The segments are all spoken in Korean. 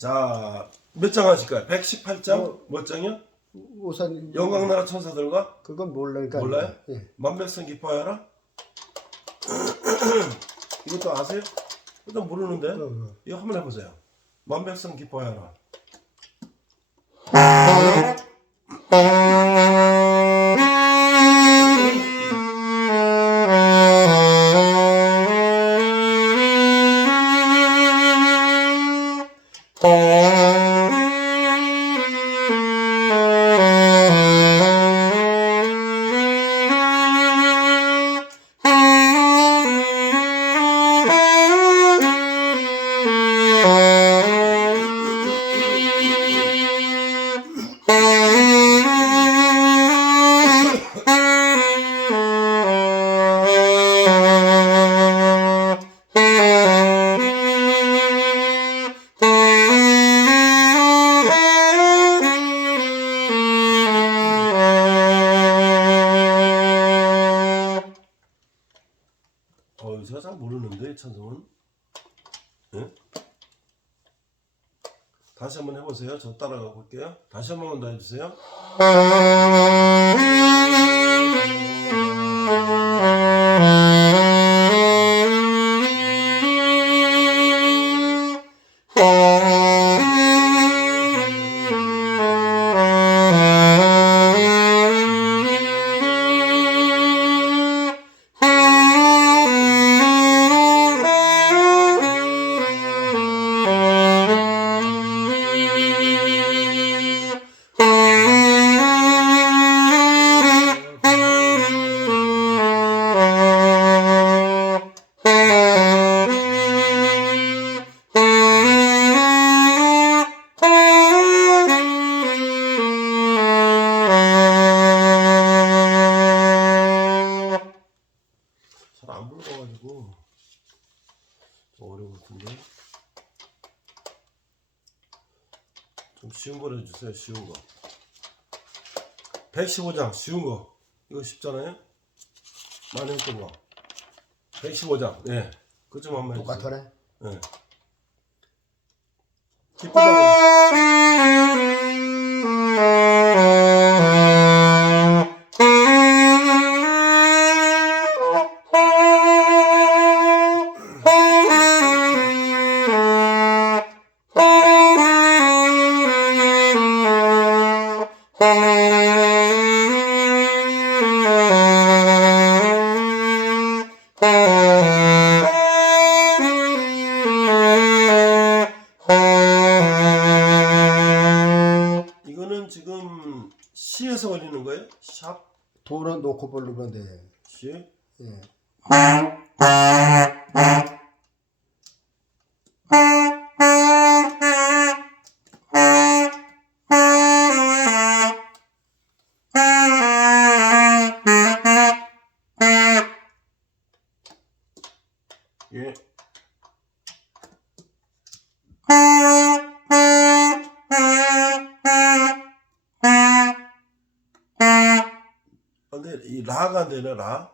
자, 몇 장 하실까요? 118장? 어. 몇 장이요? 우선 영광나라 천사들과 그건 몰라니까 몰라요? 예. 만백성 기뻐하여라? 이것도 아세요? 일단 모르는데 어, 어. 이거 한번 해보세요. 만백성 기뻐하여라. 예? 다시 한번 해보세요. 저 따라가 볼게요. 다시 한 번만 더 해주세요. 잘안 불러가지고 좀 어려울 텐데. 좀 쉬운 걸 해주세요. 쉬운 거. 115장 쉬운 거. 이거 쉽잖아요. 많이 했던 거. 115장. 예. 그거 좀 한번 해주세요. 똑같아네 예. 기쁘다고. 지금 시에서 걸리는 거예요? 샵 돈은 놓고 부르면 돼 시. 예. 예. 라가 되네 라.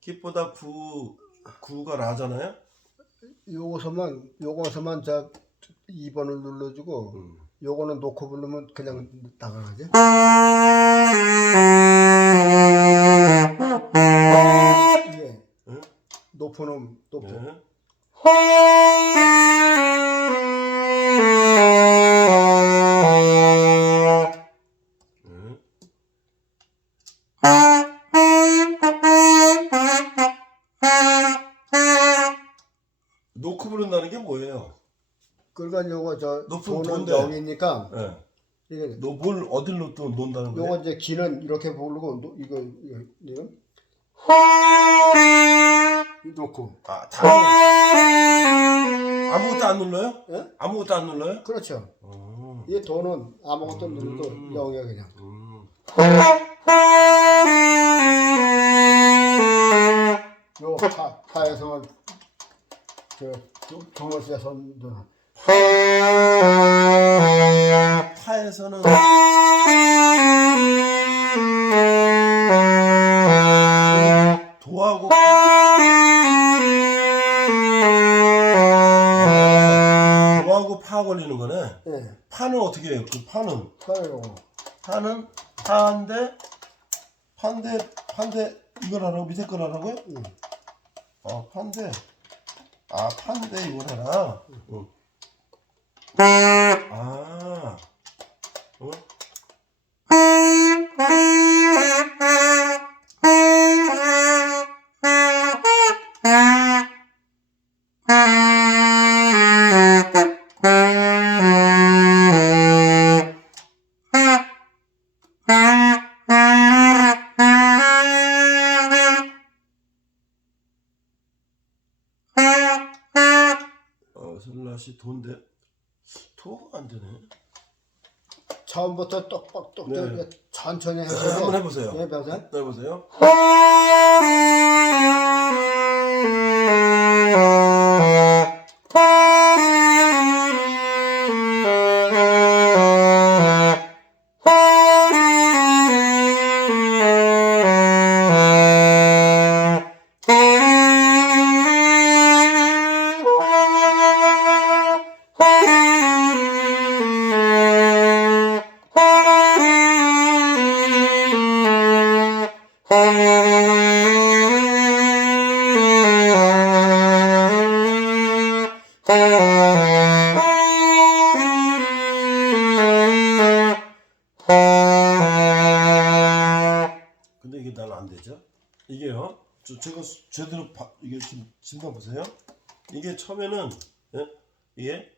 기쁘다 구 구가 라잖아요. 요거서만 요거서만 자 2번을 눌러주고 음. 요거는 놓고 부르면 그냥 나가지 예. 응? 높은 음 높은 예. 저 높은 돈은 돈데. 0이니까 예. 이게 너뭘 어딜 놓 놓는다는 거예요? 요거 이제 기는 이렇게 부르고 노- 이거 이거 이거 놓고 아, 다 아무것도 안 눌러요? 예? 아무것도 안 눌러요? 그렇죠. 어. 이 돈은 아무것도 음. 누르고 0이야 그냥. 음. 요 파, 파에서만 저 동호수에 선도 파에서는 도하고 도하고 파 걸리는 거네. 예. 파는 어떻게 해요? 그 파는 파요. 파는 파인데 판데 판데 이걸 하라고 밑에 걸 하라고요? 응. 아 판데 아 판데 이걸 하라. 응. 아. 어? 어 슬라시 돈데 되네. 처음부터 똑똑똑 네. 네. 천천히 네, 하셔도 한번 해보세요. 예, 배우세요? 해보세요. 근데 이게 난 안 되죠? 이게요. 저, 제가 수- 제대로 봐, 이게 지금 진단 보세요. 이게 처음에는 예? 이게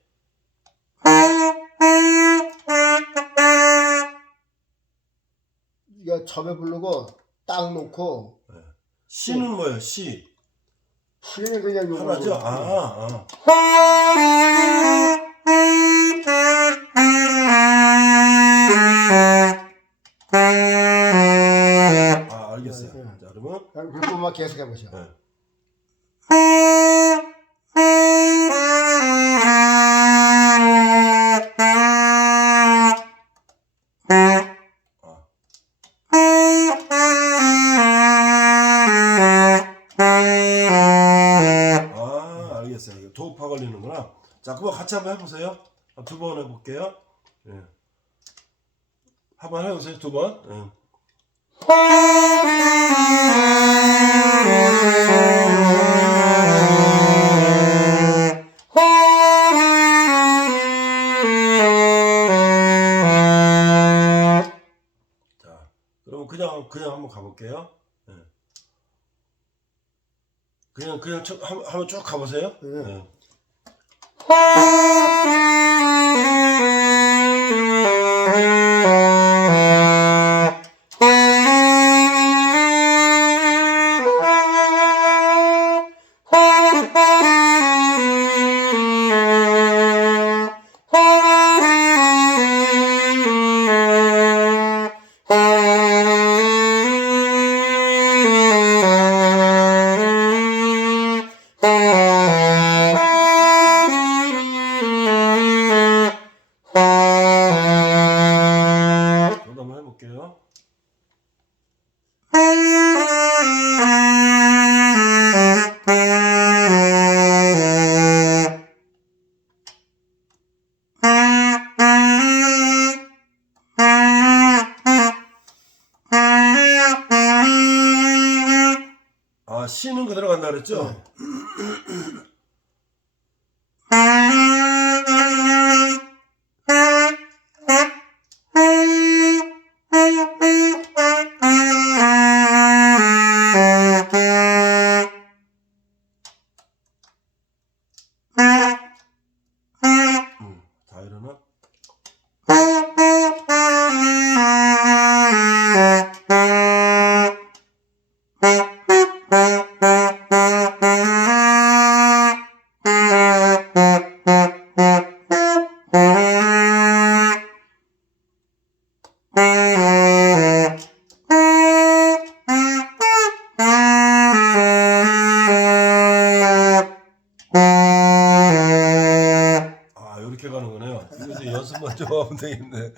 이거 처음에 부르고 딱 놓고 시는 뭐예요? 시 시는 그냥 요거 하나죠? 아, 아. 아 알겠어요. 네, 네. 자 그러면 그것만 계속 해보셔. 네. 걸리는구나. 자, 그거 같이 한번 해보세요. 두 번 해볼게요. 예. 한번 해보세요. 두 번. 예. 자, 그럼 그냥 그냥 한번 가볼게요. 예. 그냥 그냥 쭉 한번 쭉 가보세요. 네. 예. 저 아, C는 그대로 간다 그랬죠? 음, 아, 이렇